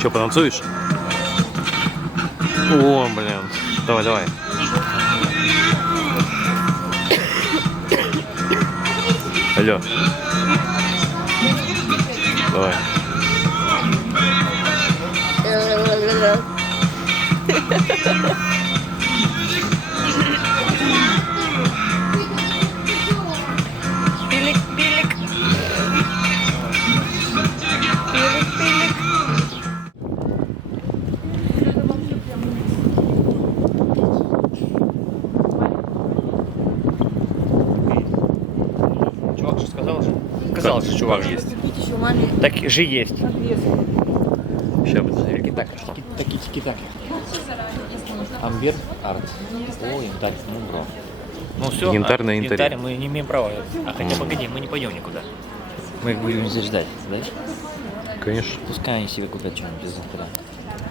Че, потанцуешь? О, блин. Давай, давай. Алло. Давай. Пилик, пилик. Пилик, пилик. Чувак же сказал же? Сказал же, чувак есть. Так же есть. Сейчас бы заявили. Таки-таки-таки. Амбер арт. О, янтарь, ну бро. Ну все, Янтарь на янтаре. янтарь мы не имеем права. А хотя погоди, мы не пойдем никуда. Мы их будем здесь ждать, да? Конечно. Пускай они себе купят что-нибудь из янтаря.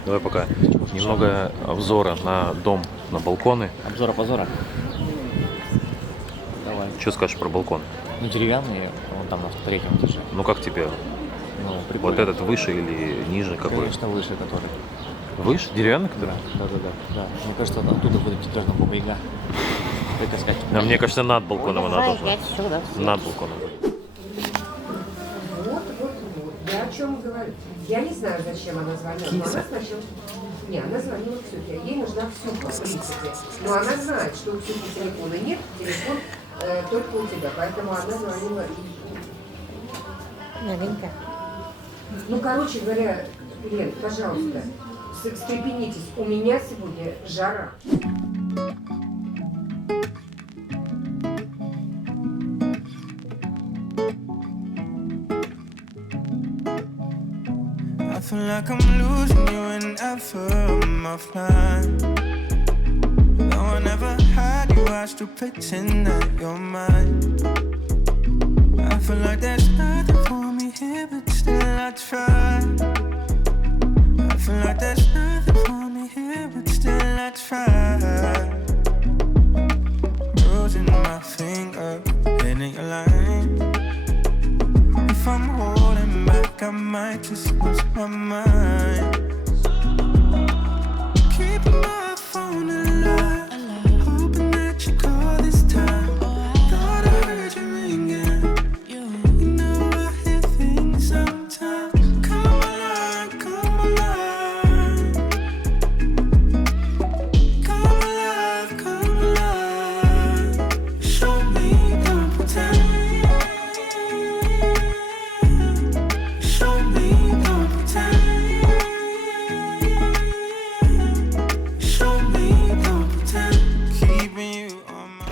Давай пока немного обзора на дом, на балконы. Обзора-позора. Давай. Что скажешь про балкон? Ну деревянные, вон там на третьем этаже. Ну как тебе? Ну, прикольно. Вот этот выше или ниже какой? Конечно, выше который. Выше? Деревянный Да, который? да. Мне кажется, оттуда будет теперь Баба Яга. Это сказать. А мне кажется, над балконом она должна. Сюда. Над балконом будет. Вот. Я о чем говорю. Я не знаю, зачем она звонила. Но она сначала... Не, она звонила Ксюхе. Ей нужна Ксюха, в принципе. Но она знает, что у Ксюхи телефона нет, телефон только у тебя. Поэтому она звонила и... Новенько. Ну, короче говоря, Лен, пожалуйста, встрепенитесь. У меня сегодня жара. I feel like I'm losing you whenever I'm offline. Though I never had you, I still pretend that you're mine. I feel like there's nothing for me here, but still I try. I feel like there's nothing for me here, but still I try. Bruising my finger, hitting a line. If I'm holding back, I might just lose my mind. Keeping my phone alive, hoping that you call this time. Thought I heard you ringing. You know I hear things sometimes. Come alive, come alive. Come alive, come alive. Show me, don't pretend. Show me, don't pretend. Show me, don't pretend. Keeping you on my...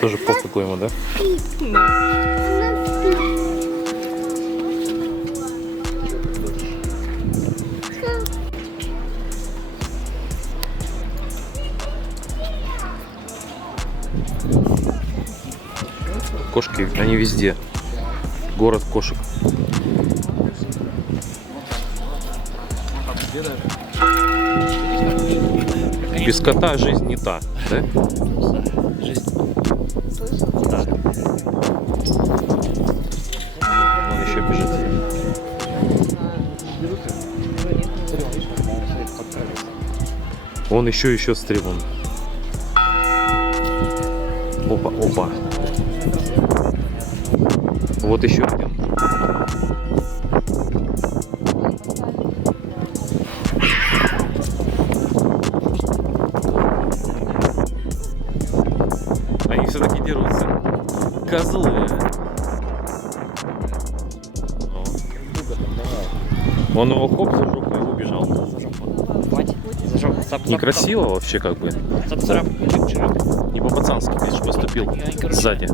Тоже пофигу ему, да? Кошки, они везде. Город кошек. Без кота жизнь не та, да? Жизнь. Да. Он еще бежит. Он еще стрелом. Опа, опа. Вот еще один. козлы. Ну. Он его хоп зажег и убежал. Хватит. Зажег. Некрасиво вообще как бы. Не по-пацански, видишь, поступил сзади.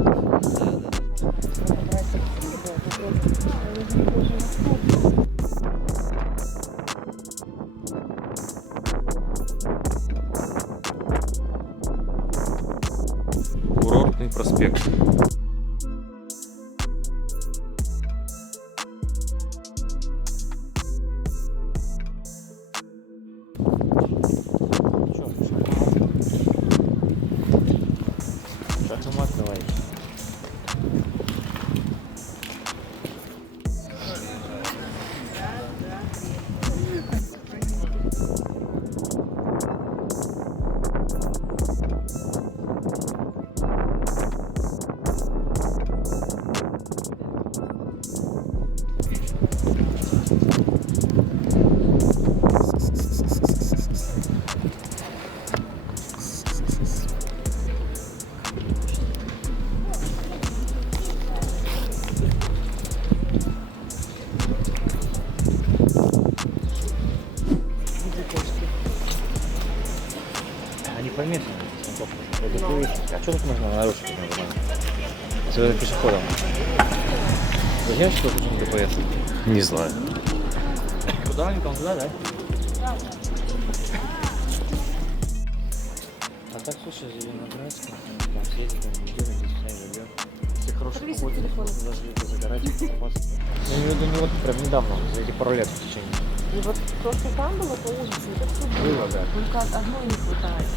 Курортный проспект. Шахмат давай. Они помешаны. А что тут можно нарушить? С пешеходом. Зачем что тут ДПС? Не знаю. Куда они там туда, да? А так, слушай, Зеленоградск, там съездить, там неделю, здесь сами живем. Если хорошая погода, можно даже загорать, купаться. Я имею в виду не вот прям недавно, за эти пару лет в течение. И вот то, что там было по улице, это все было. Было, да. Только одной не хватает.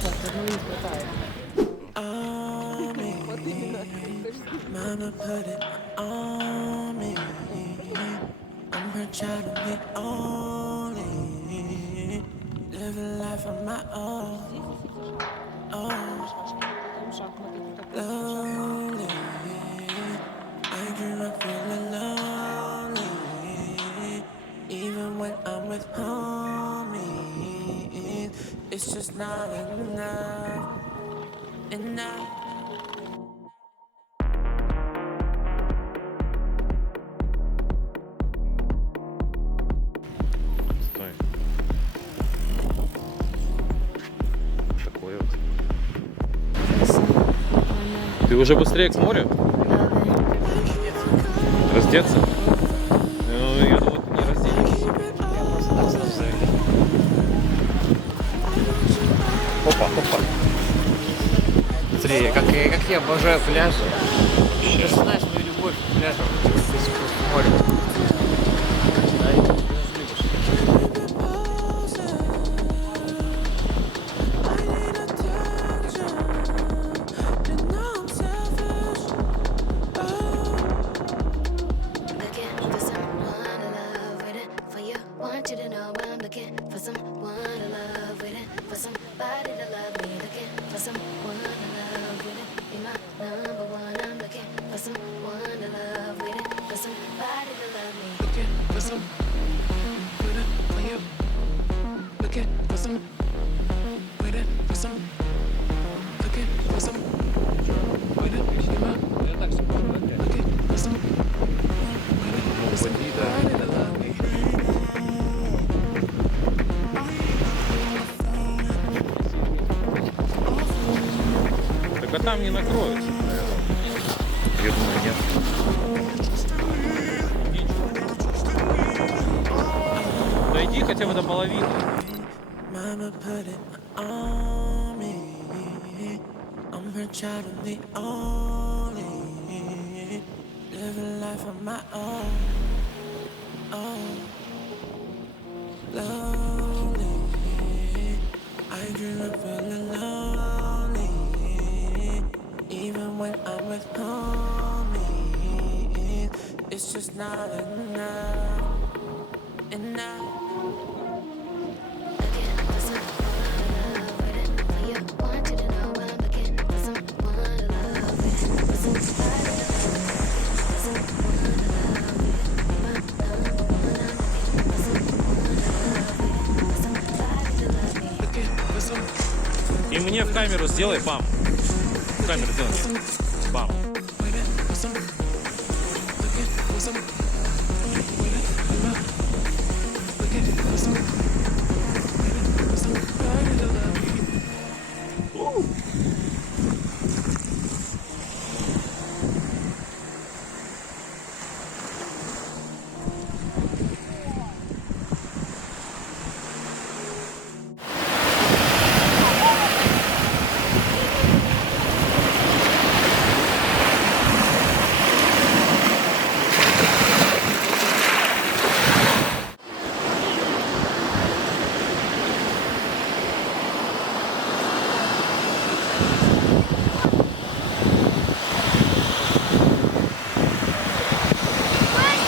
Сейчас одной не хватает. Вот именно. Mama put it on me. I'm her child and the only. Living life on my own. Lonely. I grew up feeling lonely. Even when I'm with homies, it's just not enough. Enough. Стой. Такой вот. Ты уже быстрее к морю? Раздеться? Ну, я думаю, ты не разденешься. Опа, опа. Смотри, как я обожаю пляжи. Ты же знаешь мою любовь к пляжам, к морю. Want you to know I'm looking for someone to love with it, for somebody to love me, looking for someone to love with it, be my number one. I'm looking for someone to love with it, for somebody to love me. Looking for some with it for you. Looking for some with it for some. Looking for some with it for you. Looking for some with it for somebody to love me. Так а там не накроются, наверное. Я думаю, нет. Дойди хотя бы до половины. Mama put it on me. I'm her child and the only. Living life on my own. Lonely. I grew up feeling lonely. Even when I'm with homies, it's just not enough. Enough. Looking for someone to love with it, for you. Want you to know I'm looking for someone to love with it, for somebody to love me, for someone to love with it, be my number one. I'm looking for someone to love with it, for somebody to love me. Looking for some И мне в камеру сделай, бам. В камеру сделай. Бам.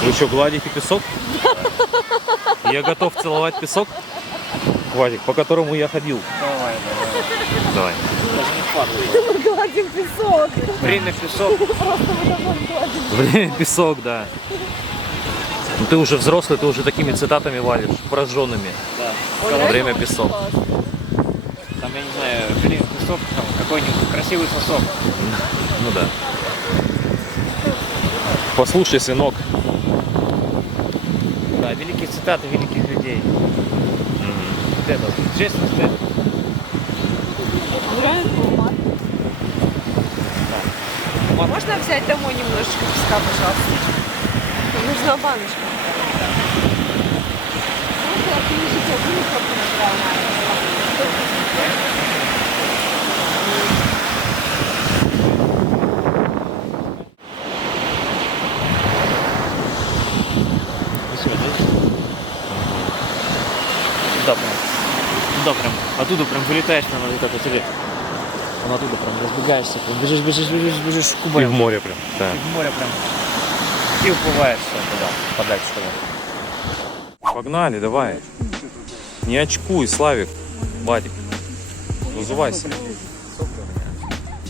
Вы что, гладите песок? Я готов целовать песок, Вадик, по которому я ходил. Давай. Давай. Мы гладим песок. Время песок. Просто мы домой гладим. Время песок, да. Ну, ты уже взрослый, ты уже такими цитатами валишь, прожженными. Да. Время песок. Там, я не знаю, время песок, там какой-нибудь красивый сосок. Ну да. Послушай, сынок. Да, великие цитаты великих людей. Вот это вот. Ответственность, да? Можно взять домой немножечко песка, пожалуйста? Нам нужна баночка. Туда прям, оттуда прям вылетаешь на вот это теле. Он оттуда прям разбегаешься, прям бежишь И в кубарем. море прям. Да. И в море прям. И уплываешь туда, подальше туда. Погнали, давай. Не очкуй, Славик. Вадик. Вызывайся.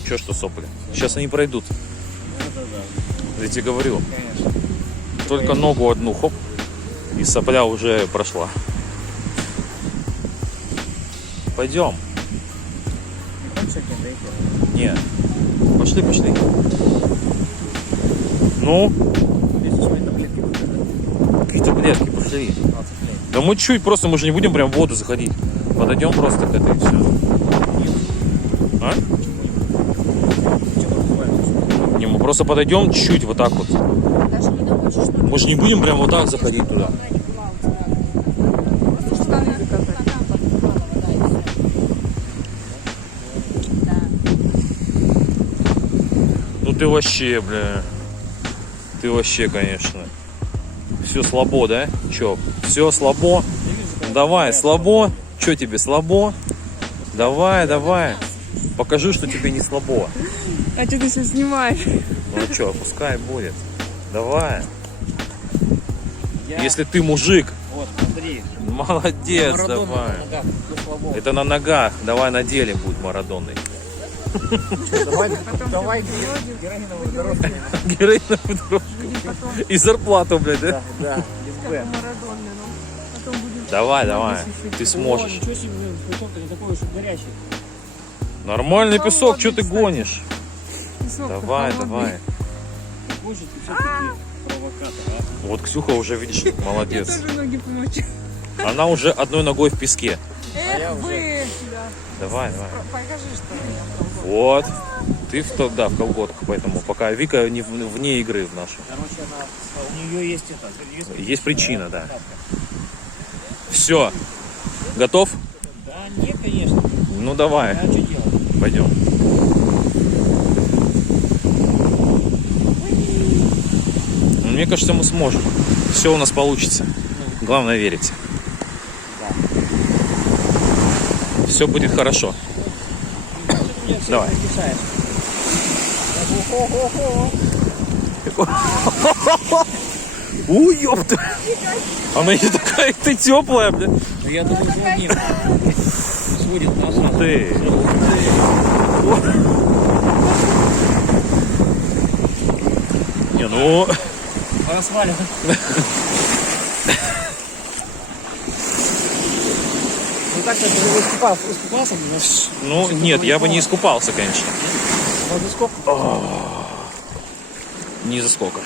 Че, что сопли? Сейчас они пройдут. Я тебе говорю. Только ногу одну, хоп, и сопля уже прошла. Пойдем. Не. Пошли, пошли. Ну? Какие таблетки, пошли. Да мы чуть просто, мы же не будем прям в воду заходить. Подойдем просто к этой и все. А? Не, мы просто подойдем чуть вот так вот. Мы же не будем прям вот так заходить туда. Ну ты вообще, бля. Ты вообще, конечно. Все слабо, да? Че? Все слабо? Давай, слабо. Че тебе слабо? Давай, давай. Покажи, что тебе не слабо. А что ты сейчас снимаешь? Ну что, пускай будет. Давай. Если ты мужик, Вот, смотри. молодец, Марадона давай. на ногах, ну, слабо. Это на ногах. Давай на деле будет Марадонной. Давай, героиновую дорожку. Героиновую дорожку. И зарплату, блядь, да? Да, СБ. Давай, давай. Ты сможешь. Ничего себе, песок-то не такой уж и горячий. Нормальный песок, что ты гонишь? Давай, давай. Боже, ты все-таки провокатор, а? Вот Ксюха уже, видишь, молодец. Тоже ноги помочь. Она уже одной ногой в песке. я уже- Вы! Давай, давай. Покажи, что ли. Вот. Ты в колготках, поэтому пока Вика не вне игры в нашу. Короче, у нее есть это. Есть причина, да. Все. Готов? Да, нет, конечно. Ну давай, А что делать? пойдем. Мне кажется, мы сможем. Все у нас получится. Главное верить. Все будет хорошо. Давай. Уй, ёпта. Она не такая, ты теплая, блядь. Я думаю, звоним. Сводит назад. Ты. Не, ну... Она сваливает. Ну так-то ты же искупался, Ну, нет, я бы не искупался, конечно. Можно сколько? ни за сколько.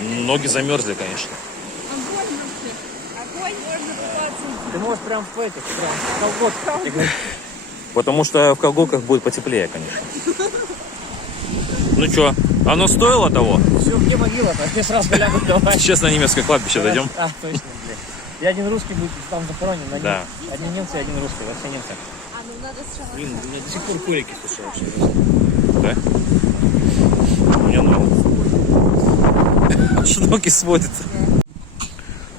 Ноги замерзли, конечно. Ты можешь прям в этих, прям в колготках. Я говорю, Потому что в колготках будет потеплее, конечно. Ну что, оно стоило того? все, где могила-то? Я сразу лягу, давай. Сейчас на немецкое кладбище дойдем. А, точно, блядь. И один русский будет там захоронен, на Да. Один немцы и один русский, все немцы. А, ну надо сначала... Блин, у меня до сих пор курики слушаю вообще. Да? У меня норм. Аж ноги сводят.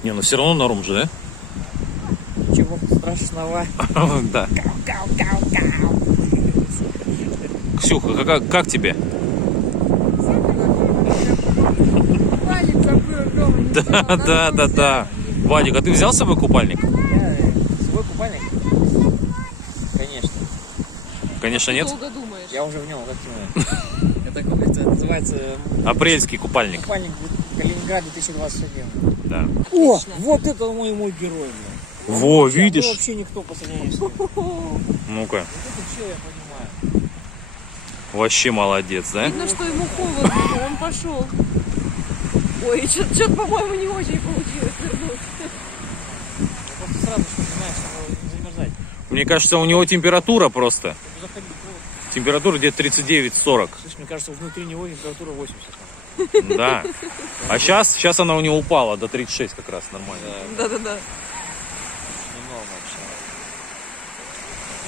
Не, ну все равно норм же, да? Ничего страшного. Да. Ксюха, как тебе? Да. Вадик, а ты взял с собой купальник? Я свой купальник? Конечно. Конечно, нет. Долго думаешь. Я уже в нем закинул. Это какой-то называется Апрельский купальник. купальник Калининград 2021. Да. О, вот это мой герой, блин. Во, Я видишь? вообще никто по сравнению с ним. Вот Ну-ка, это чё, я понимаю. вообще молодец, да? Видно, что ему холодно, он пошел. Ой, что-то, по-моему, не очень получилось вернуть. Я просто сразу что понимаешь, что не замерзать. Мне кажется, у него температура просто. Заходи, Температура где-то 39-40. слышь, мне кажется, внутри него температура 80. Да. А сейчас она у него упала до 36 как раз, нормально. Да-да-да. Немного вообще.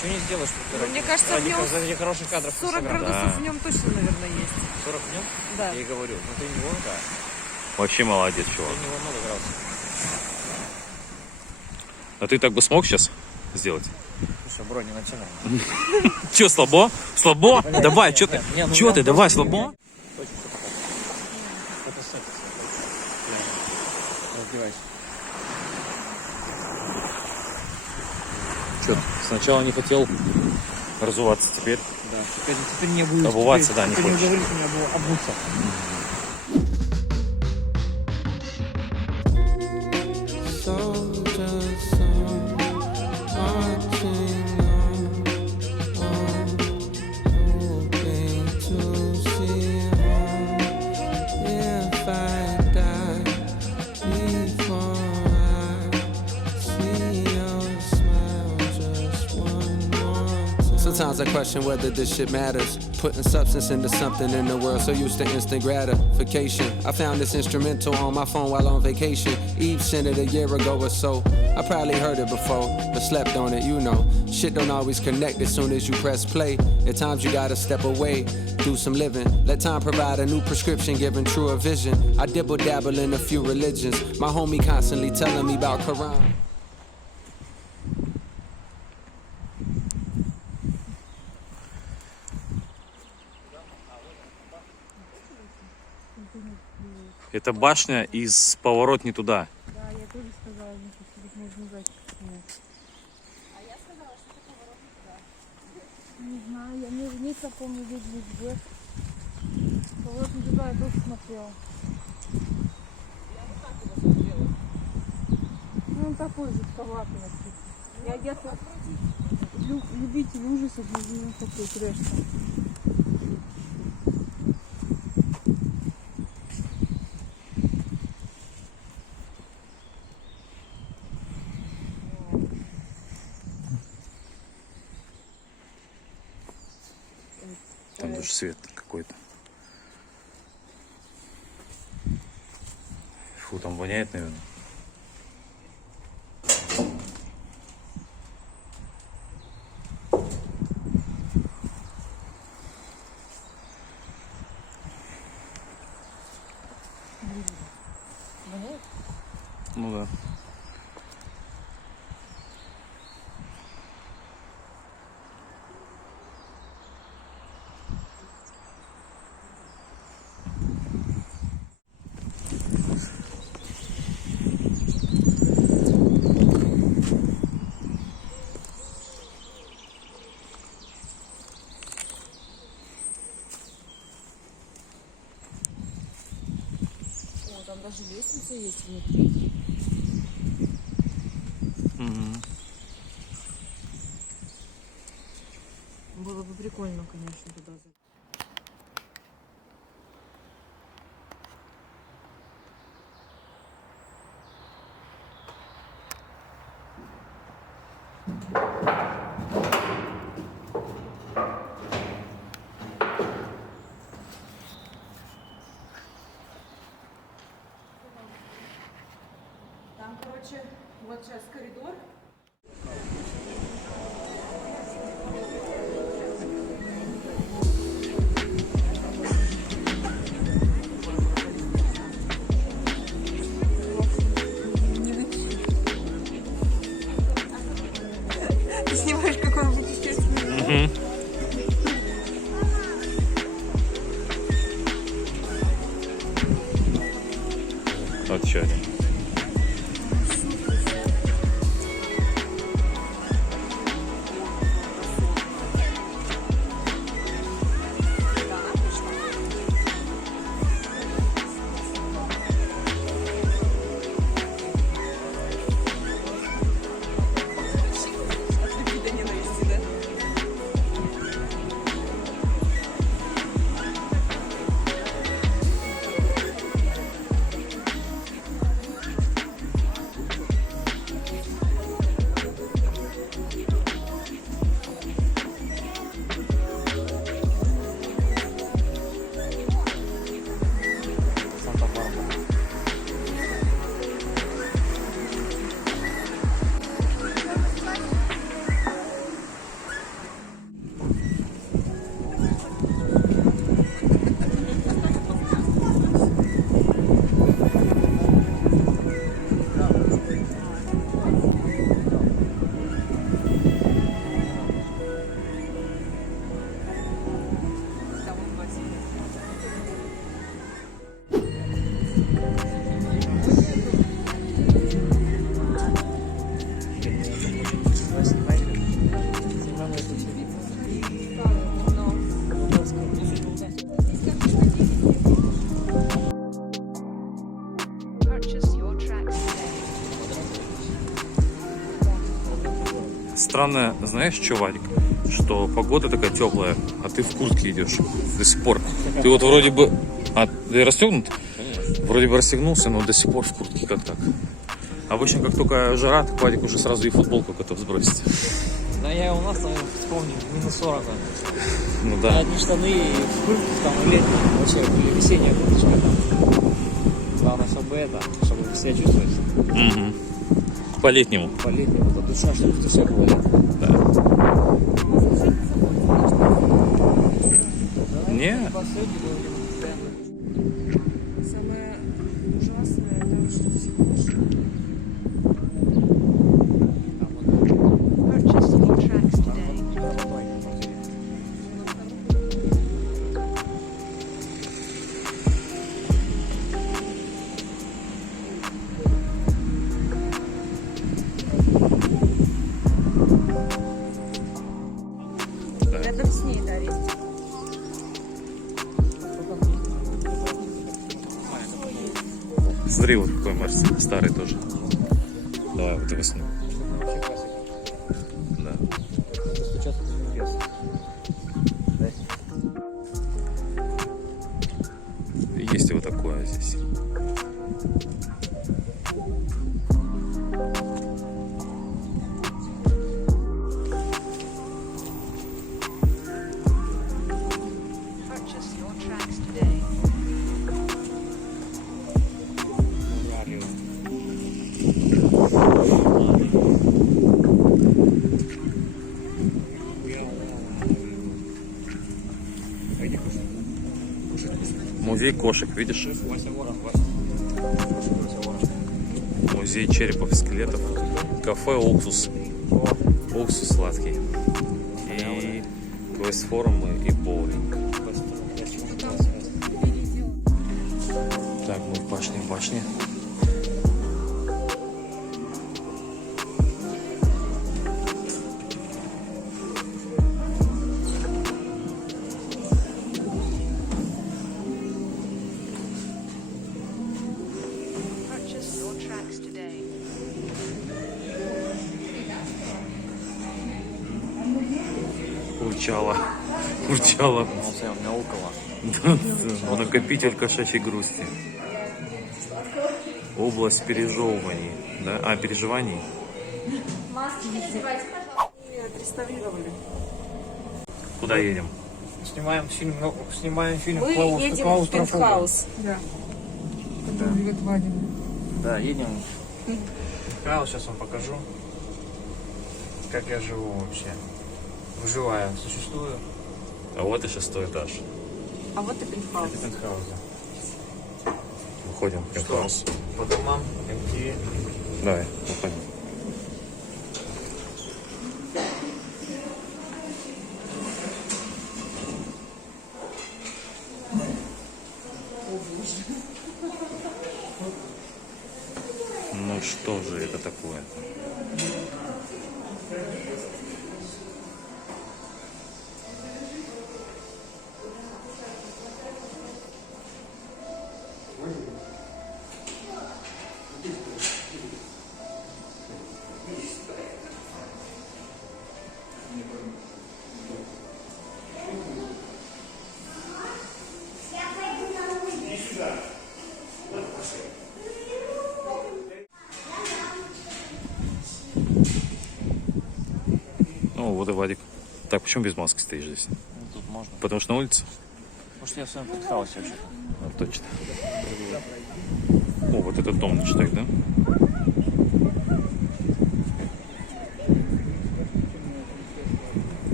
Что не сделаешь? Ну, мне кажется, в нем ради хороших кадров 40 Инстаграм. градусов в нем точно, наверное, есть. 40 в нем? Да. Я и говорю, внутри него, да. Вообще молодец, чувак. Внутри него много градусов. А ты так бы смог сейчас сделать? Слушай, бро, не начинай. Че, слабо? Слабо? Давай, что ты? Не, ну Чего я ты? просто Давай, не слабо? умею. Точно, что такое? Фотосессия. Раздевайся. Че, сначала не хотел разуваться, теперь? Да, теперь не будет. Обуваться, да, не теперь хочешь. не уговорить меня обуться. Soldiers on, marching on, hoping to see home. If I die before I see your smile just one more time. Sometimes I question whether this shit matters. Putting substance into something in the world so used to instant gratification. I found this instrumental on my phone while on vacation. Eve sent it a year ago or so. I probably heard it before, but slept on it, you know. Shit don't always connect as soon as you press play. At times you gotta step away, do some living. Let time provide a new prescription, giving truer vision. I dibble dabble in a few religions. My homie constantly telling me about Quran. Это башня из «Поворот не туда». Да, я тоже сказала, что их можно зайти. Не знаю, я не помню, где. Поворот не туда, я тоже смотрела. Ну, он такой жутковатый вообще. Я любитель ужасов, но такой трэш. Там даже свет какой-то. Фу, там воняет, наверное. Ну да. О, там даже лестница есть внутри. Было бы прикольно, конечно, туда зайти. короче, вот сейчас коридор. Ты снимаешь какой-нибудь естественный звук? Вот что они. До ненависти, да? Санта-Барбара. Purchase your tracks today. Странно, знаешь, что, Вадик? Что погода такая теплая, а ты в куртке идешь до сих пор. Ты вот вроде бы... А, ты расстегнут? Вроде бы расстегнулся, но до сих пор в куртке. Как так? Обычно, как только жара, так Вадик уже сразу и футболку готов сбросить. Да я у нас там вспомнил, минус 40. Ну да. Одни штаны и в куртке там и летние. Вообще были весенние курточки там. Главное, чтобы чтобы себя чувствовать Угу. По-летнему. по-летнему. Это душа, чтобы в душе было лето. Не, Самое ужасное, это что психушка. Purchase your tracks today. Рядом с ней, да, есть. смотри, вот какой Мерс, старый тоже. Давай, вот его снимем. Вообще классика. Да. Достучаться до небес. Да? Есть и вот такое здесь. Purchase your tracks today. Музей кошек, видишь? Вася Ворон. Музей черепов, скелетов. Кафе «Уксус». Уксус сладкий. И квест-форумы и боулинг. Так, мы в башне. Purchase your tracks today. Урчала. У меня около. Накопитель кошачьей грусти. Область пережевываний. Да? А, переживаний. Отреставрировали. Куда едем? Снимаем фильм Мы едем в пентхаус. Да. Который живет Вадим. Да, едем Хаус, сейчас вам покажу, как я живу вообще. Выживаю, существую. А вот и 6-й этаж. А вот и пентхаус. Это пентхаус, да. Выходим в пентхаус. По домам, MTV. Давай, выходим. Ну что же это такое? Ну вот и Вадик. Так, почему без маски стоишь здесь? Ну, тут можно. Потому что на улице? Потому что я в своем пентхаусе вообще. А, точно. О, вот этот дом так, да?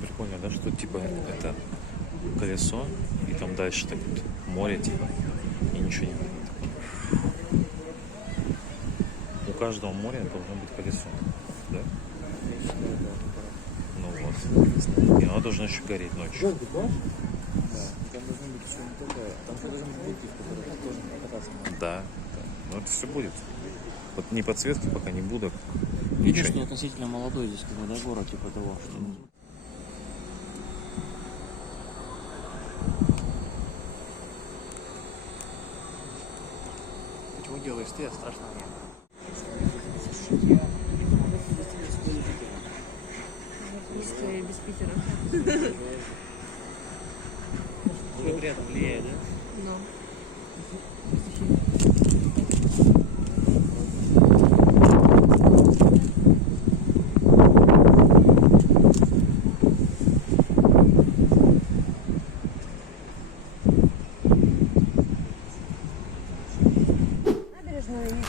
Прикольно, да, что типа это колесо, и там дальше так вот море типа, и ничего не видно. У каждого моря должно быть колесо, да? Ну вот. И оно должно еще гореть ночью. Да, да. Но это все будет. Вот ни подсветки пока не будет. Видишь, Ничего что не. относительно молодой здесь, как бы, да, город, типа того, что... Почему делаешь ты, а страшно мне? Из без Питера. Благоприятно влияет, да? Но.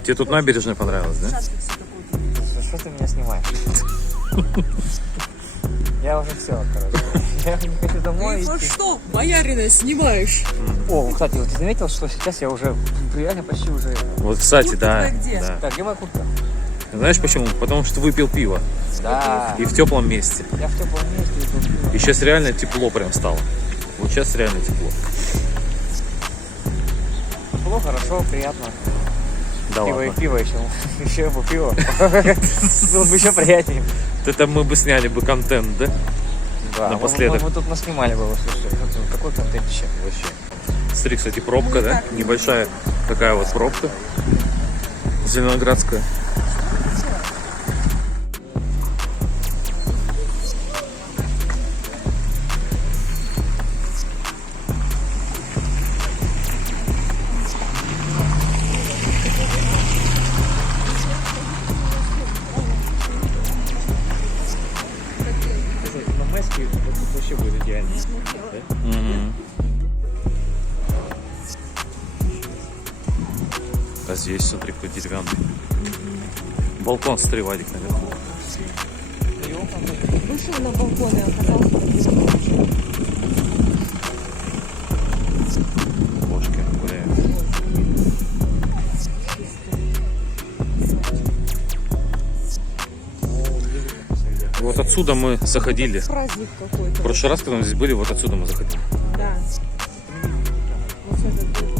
Тебе тут набережная понравилась, да? Что ты меня снимаешь? Я уже все, короче. Я не хочу домой идти. что, боярина снимаешь? О, кстати, вот ты заметил, что сейчас я уже реально почти уже... Вот, кстати, да. твоя где? Да. Так, где моя куртка? Знаешь почему? Потому что выпил пиво. Да. И в теплом месте. Я в теплом месте иду. И сейчас реально тепло прям стало. Вот сейчас реально тепло. Тепло, хорошо, приятно. Да Пиво и ладно. пиво еще. Еще бы пиво. Было бы еще приятнее. Это мы бы сняли бы контент, да? Да, Напоследок. мы тут наснимали бы, слушай. Какой контентище. Вообще. Смотри, кстати, пробка, да? Небольшая такая вот пробка. Зеленоградская. На майске вот тут вообще будет идеально. Мгм. А здесь, смотри, какой деревянный. Балкон, смотри, Вадик, наверху. Вышел на балкон и оказался Кошки гуляют. Вот отсюда мы заходили. праздник какой-то. В прошлый раз, когда мы здесь были, вот отсюда мы заходили. Да. Вот сейчас это было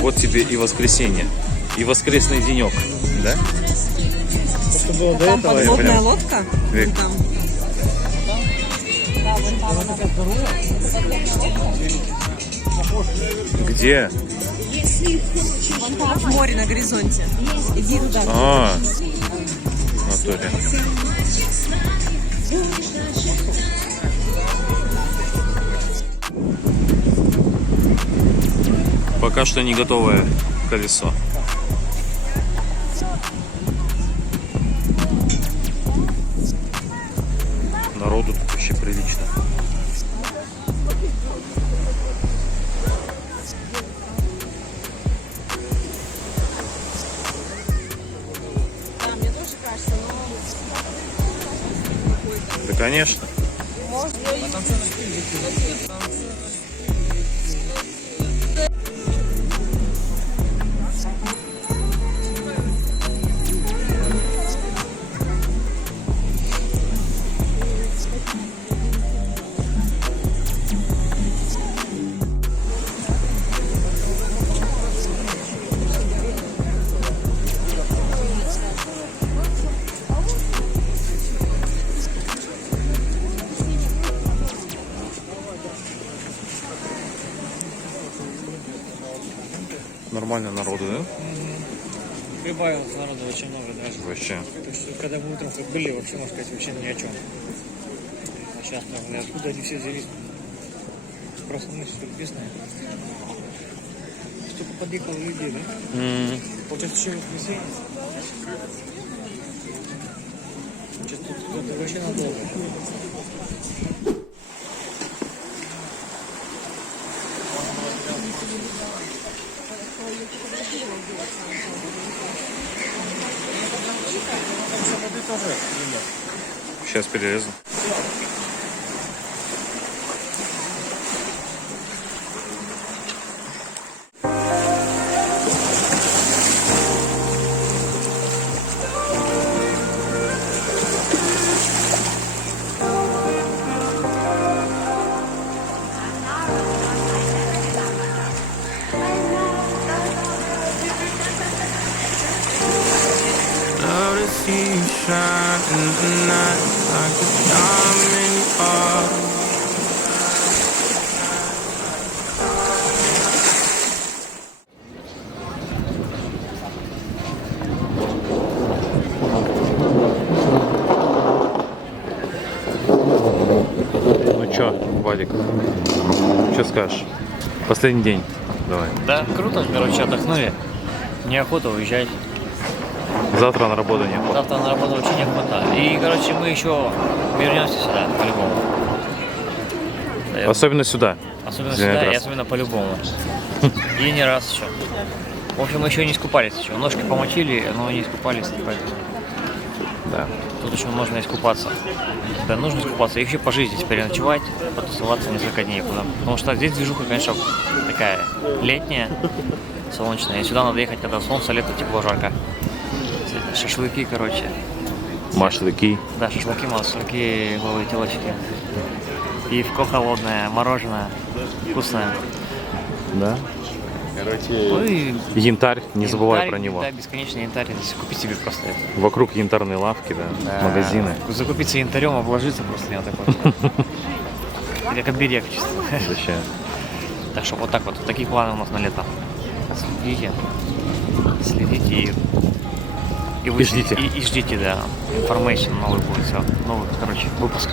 Вот тебе и воскресенье, и воскресный денек, да? Что было до Там этого? подводная прям- лодка. Вик. Вон там. Где? Вон там в море на горизонте. Иди туда. А, в натуре. Пока что не готовое колесо. Да, конечно. Нормально народу, да? Прибавилось народу очень много даже. Вообще. Так что, когда мы утром тут были, вообще, можно сказать, вообще ни о чем. А сейчас, наверное, откуда они все взялись? Просто мы что ли местные. Столько подъехало людей, да? Получается, еще воскресенье. Сейчас тут вообще надолго. Сейчас перелезу. Love to see you shine in the night like a diamond you are. Ну чё, Вадик, что скажешь? Последний день. Давай. Да, круто, короче, отдохнули. Неохота уезжать. Завтра на работу нет. Завтра на работу вообще неохота. И, короче, мы еще вернемся сюда, по-любому. Особенно сюда. Особенно Зеленый сюда и раз. особенно по-любому. И не раз еще. В общем, мы еще не искупались еще. Ножки помочили, но не искупались, поэтому Да. тут еще можно искупаться. Да, нужно искупаться. И еще пожить здесь, переночевать, потусоваться несколько дней. Потому что здесь движуха, конечно, такая летняя, солнечная. И сюда надо ехать, когда солнце, лето, тепло, жарко. Шашлыки, короче. Машлыки. Да, шашлыки, маслыки, голые телочки. Пивко холодное, мороженое, вкусное. Да. Ну и Янтарь, не забывай янтарь, про него. Да, бесконечный янтарь. Здесь купить себе просто это. Вокруг янтарные лавки, да, Да. магазины. Закупиться янтарем, обложиться просто не вот такой. Как оберег чисто. Вообще. Так что вот так вот. Такие планы у нас на лето. Следите. Следите и ждите. И ждите, да. Информация новый будет. Все. Новый, короче, выпуск.